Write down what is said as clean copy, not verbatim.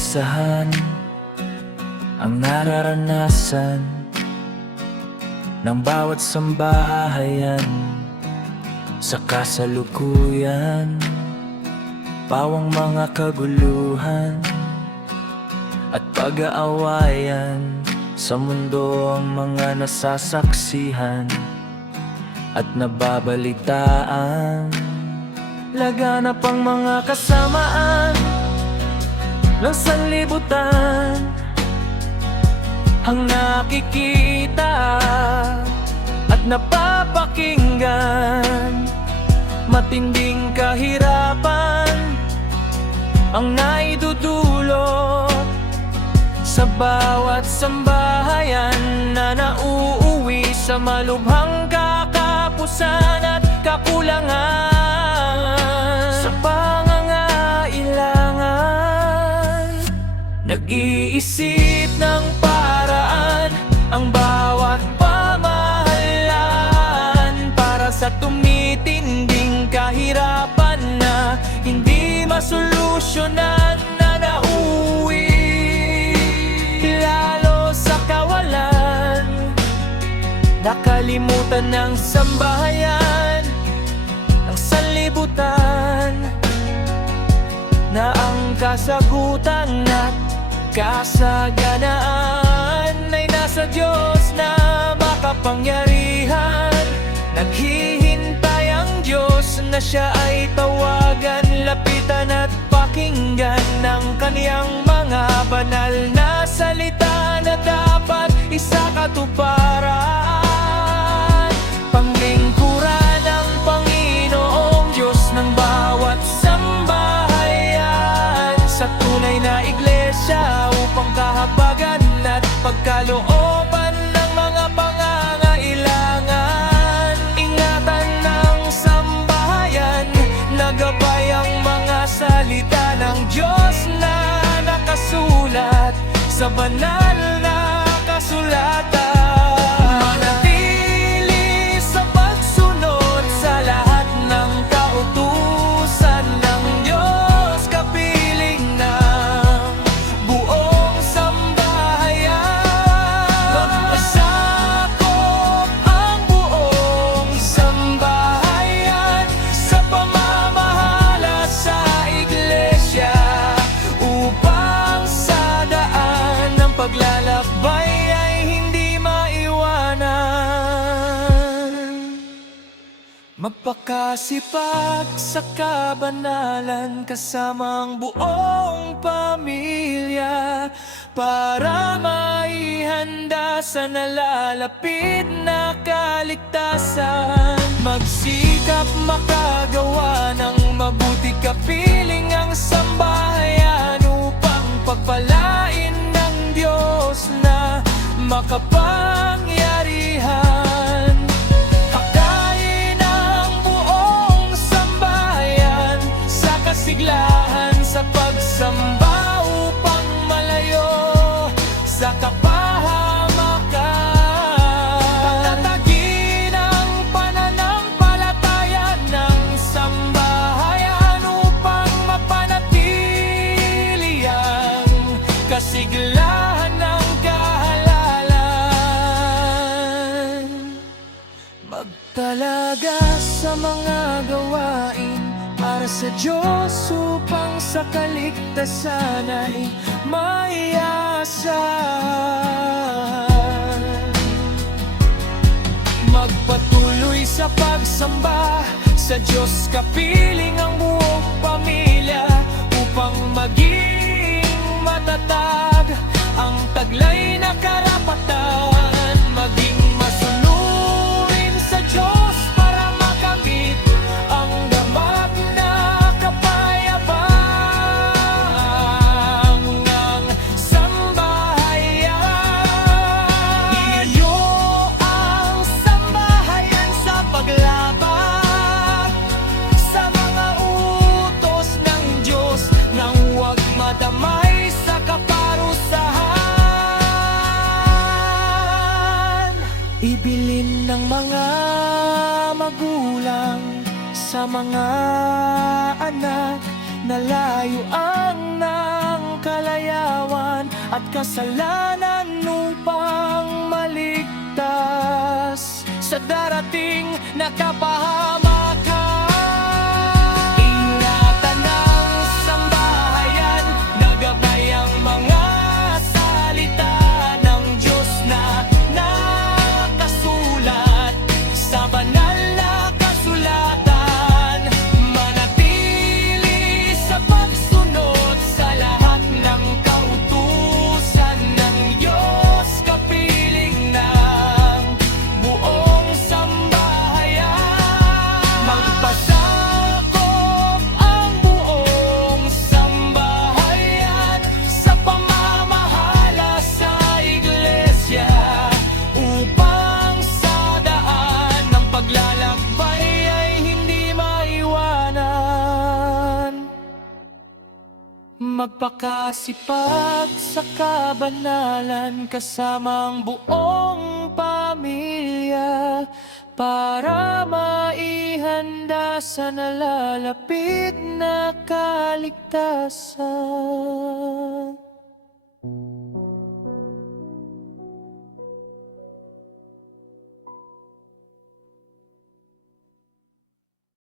kaisahan ang nararanasan ng bawat sambahayan sa kasalukuyan. Pawang mga kaguluhan at pag-aawayan sa mundo ang mga nasasaksihan at nababalitaan. Laganap ang mga kasamaan ng sanlibutan, ang nakikita at napapakinggan. Matinding kahirapan ang naidudulot sa bawat sambahayan na nauuwi sa malubhang kakapusan at kakulangan. Sa pangangailangan, nag-iisip ng paraan ang bawat pamahalaan para sa tumitinding kahirapan na hindi masolusyonan na nauwi. Lalo sa kawalan, nakalimutan ng sambahayan, ng sanlibutan, na ang kasagutan at kasaganaan ay nasa Diyos na makapangyarihan. Naghihintay ang Diyos na Siya ay tawagan, lapitan at pakinggan ng Kaniyang mga banal na salita na dapat isakatuparan. Panglingkuran ng Panginoong Diyos ng bawat sambahayan sa tunay na iglesia upang kahabagan at pagkalooban ng mga pangangailangan. Ingatan ng sambahayan, nagabay ang mga salita ng Diyos na nakasulat sa banal na kasulatan. Manatili sa pagsunod sa lahat ng kautusan ng Diyos, kapiling ng buong sambahayan. Magpasakop ang buong sambahayan sa pamamahala sa iglesia upang sa daan ng paglalakbay ay hindi maiwanan. Magpakasipag sa kabanalan kasama ang buong pamilya para maihanda sa nalalapit na kaligtasan. Magsikap makagawa ng mabuti, kapiling ang sambahayan upang pagpalain ng Diyos na makapangyarihan. Hakayin ang buong sambahayan sa kasiglahan sa pagsamba upang malayo sa kapahamakan. Patatagin ang pananampalataya ng sambahayan upang mapanatili ang kasiglahan ng kahalalan. Magtalaga sa mga gawain para sa Diyos upang sa kaligtasan ay maiasahan. Magpatuloy sa pagsamba sa Diyos, kapiling ang buong pamilya upang maging matatag ang taglay na karapatan. Maging masunurin sa Diyos para makamit ang damat na kapayapaan ng sambahayan. Iyo ang sambahayan sa paglabag sa mga utos ng Diyos nang huwag madamay sa kaparusahan. Ibilin ng mga magulang sa mga anak na layuan ng kalayaan. kasayawan at kasalanan upang maligtas sa darating na kapahamakan. Ingatan ng sambahayan, nagabay ang mga salita ng Diyos na nakasulat sa banal na kasulatan. Manatili sa pagsunod sa lahat ng kautusan ng Diyos, kapiling ng buong sambahayan. Magpasakop ang buong sambahayan sa pamamahala sa iglesia, upang sa daan ng paglalakbay ay hindi maiwanan. Magpakasipag sa kabanalan kasama ang buong pamilya, para maihanda sa nalalapit na kaligtasan.